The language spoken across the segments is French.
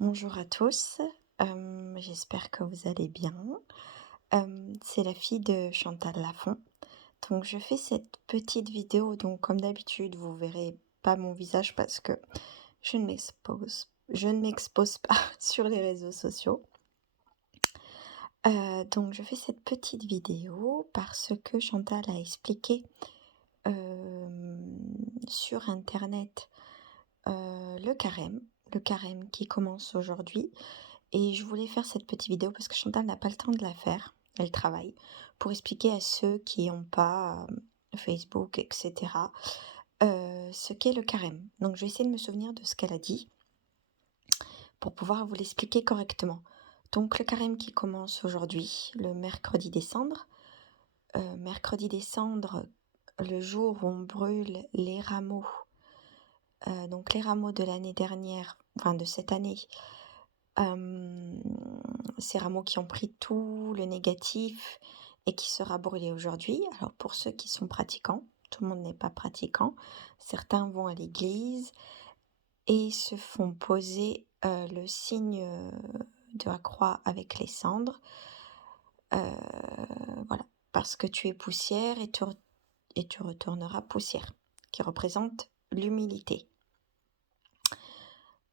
Bonjour à tous, j'espère que vous allez bien. C'est la fille de Chantal Lafont. Donc je fais cette petite vidéo, donc comme d'habitude, vous verrez pas mon visage parce que je ne m'expose pas sur les réseaux sociaux. Donc je fais cette petite vidéo parce que Chantal a expliqué, sur internet, le carême qui commence aujourd'hui. Et je voulais faire cette petite vidéo parce que Chantal n'a pas le temps de la faire, elle travaille, pour expliquer à ceux qui n'ont pas Facebook, etc., ce qu'est le carême. Donc je vais essayer de me souvenir de ce qu'elle a dit pour pouvoir vous l'expliquer correctement. Donc le carême qui commence aujourd'hui, le mercredi des cendres. Mercredi des cendres, le jour où on brûle les rameaux. Donc les rameaux de l'année dernière, enfin de cette année, ces rameaux qui ont pris tout le négatif et qui sera brûlé aujourd'hui. Alors pour ceux qui sont pratiquants, tout le monde n'est pas pratiquant, certains vont à l'église et se font poser le signe de la croix avec les cendres. Voilà, parce que tu es poussière et tu retourneras poussière, qui représente l'humilité.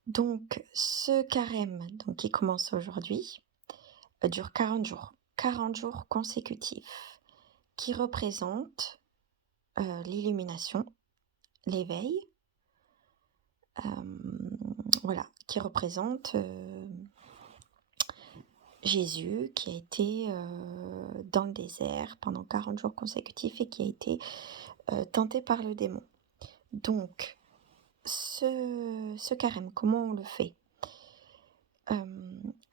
Donc ce carême donc, qui commence aujourd'hui dure 40 jours. 40 jours consécutifs qui représentent l'illumination, l'éveil, voilà, qui représente Jésus qui a été dans le désert pendant 40 jours consécutifs et qui a été tenté par le démon. Donc, ce carême, comment on le fait?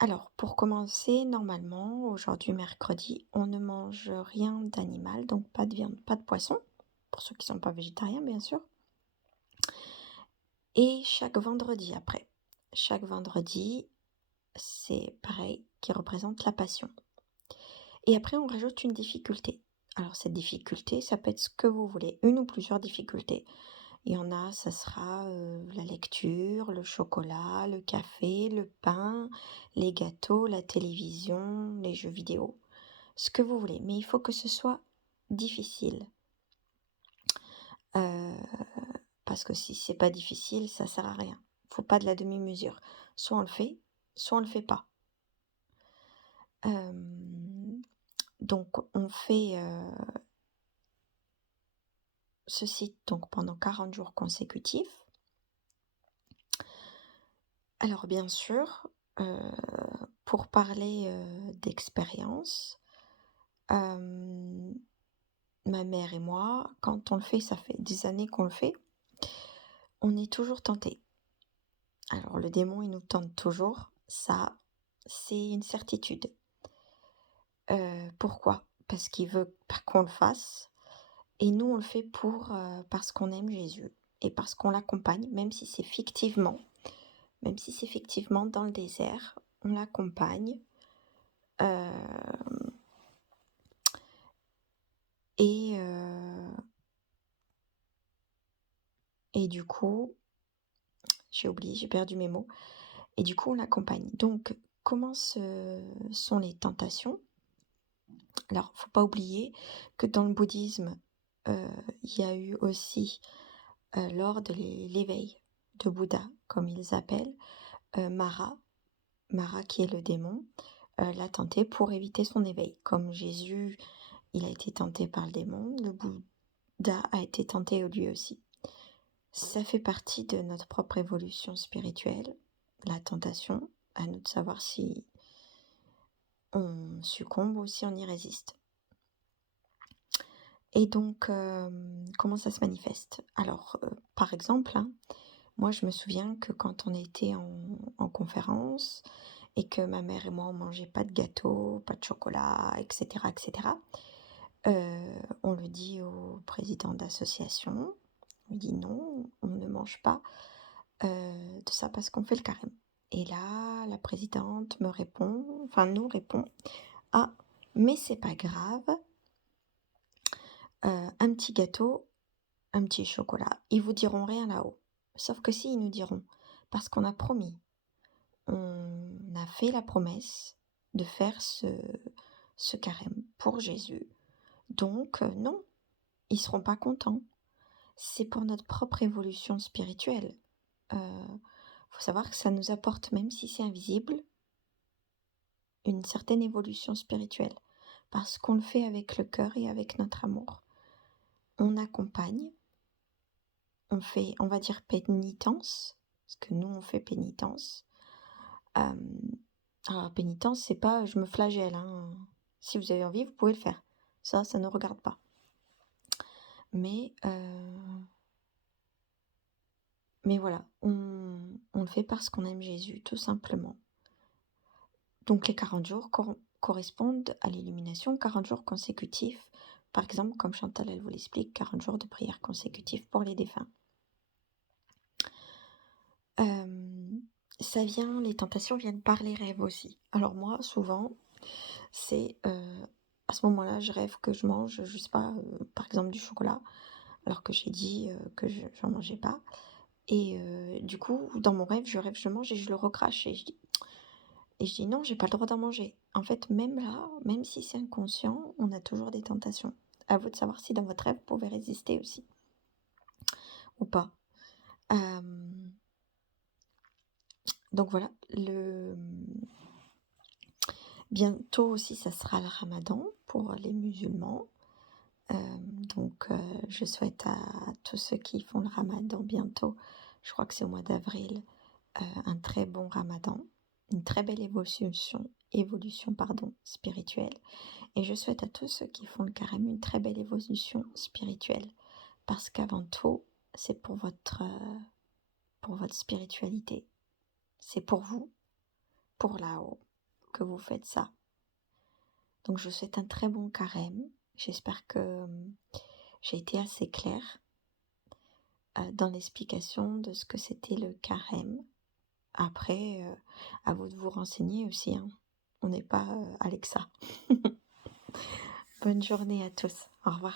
Alors, pour commencer, normalement, aujourd'hui mercredi, on ne mange rien d'animal, donc pas de viande, pas de poisson, pour ceux qui ne sont pas végétariens, bien sûr. Et chaque vendredi, c'est pareil, qui représente la passion. Et après, on rajoute une difficulté. Alors, cette difficulté, ça peut être ce que vous voulez, une ou plusieurs difficultés. Il y en a, ça sera la lecture, le chocolat, le café, le pain, les gâteaux, la télévision, les jeux vidéo, ce que vous voulez. Mais il faut que ce soit difficile. Parce que si c'est pas difficile, ça sert à rien. Faut pas de la demi-mesure. Soit on le fait, soit on le fait pas. Donc on fait ceci donc pendant 40 jours consécutifs. Alors bien sûr, pour parler d'expérience, ma mère et moi, quand on le fait, ça fait des années qu'on le fait, on est toujours tenté. Alors le démon, il nous tente toujours, ça, c'est une certitude. Pourquoi? Parce qu'il veut pas qu'on le fasse et nous on le fait parce qu'on aime Jésus et parce qu'on l'accompagne, même si c'est fictivement dans le désert, on l'accompagne, hem et et du coup, j'ai oublié, j'ai perdu mes mots et du coup on l'accompagne. Donc comment sont les tentations? Alors, faut pas oublier que dans le bouddhisme, il y a eu aussi, lors de l'éveil de Bouddha, comme ils appellent, Mara qui est le démon, l'a tenté pour éviter son éveil. Comme Jésus, il a été tenté par le démon, le Bouddha a été tenté lui aussi. Ça fait partie de notre propre évolution spirituelle, la tentation, à nous de savoir si on succombe ou si on y résiste. Et donc, comment ça se manifeste? Alors, par exemple, hein, moi je me souviens que quand on était en conférence et que ma mère et moi on mangeait pas de gâteau, pas de chocolat, et cetera, on le dit au président d'association, on lui dit: «Non, on ne mange pas, de ça parce qu'on fait le carême». Et là, la présidente me répond, enfin nous répond: «Ah, mais c'est pas grave, un petit gâteau, un petit chocolat, ils vous diront rien là-haut. Sauf que si, ils nous diront, parce qu'on a promis. on a fait la promesse de faire ce carême pour Jésus. Donc non, ils seront pas contents. C'est pour notre propre évolution spirituelle. Faut savoir que ça nous apporte, même si c'est invisible, une certaine évolution spirituelle. Parce qu'on le fait avec le cœur et avec notre amour. On accompagne, on fait, on va dire pénitence, parce que nous on fait pénitence. Euh, alors pénitence, c'est pas je me flagelle, hein. Si vous avez envie, vous pouvez le faire. Ça ne regarde pas. Mais voilà, on le fait parce qu'on aime Jésus, tout simplement. Donc les 40 jours correspondent à l'illumination, 40 jours consécutifs. Par exemple, comme Chantal, elle vous l'explique, 40 jours de prière consécutifs pour les défunts. Les tentations viennent par les rêves aussi. Alors moi, souvent, c'est à ce moment-là, je rêve que je mange, je sais pas, par exemple du chocolat, alors que j'ai dit que je n'en mangeais pas. Et du coup, dans mon rêve, je mange et je le recrache et je dis non, j'ai pas le droit d'en manger. En fait, même là, même si c'est inconscient, on a toujours des tentations. À vous de savoir si dans votre rêve, vous pouvez résister aussi ou pas. Donc voilà, bientôt aussi, ça sera le Ramadan pour les musulmans. Je souhaite à tous ceux qui font le Ramadan bientôt, je crois que c'est au mois d'avril, un très bon Ramadan, une très belle évolution spirituelle. Et je souhaite à tous ceux qui font le carême une très belle évolution spirituelle, parce qu'avant tout, c'est pour votre spiritualité. C'est pour vous, pour là-haut, que vous faites ça. Donc je vous souhaite un très bon carême. J'espère que j'ai été assez claire dans l'explication de ce que c'était le carême. Après, à vous de vous renseigner aussi, hein. On n'est pas Alexa. Bonne journée à tous. Au revoir.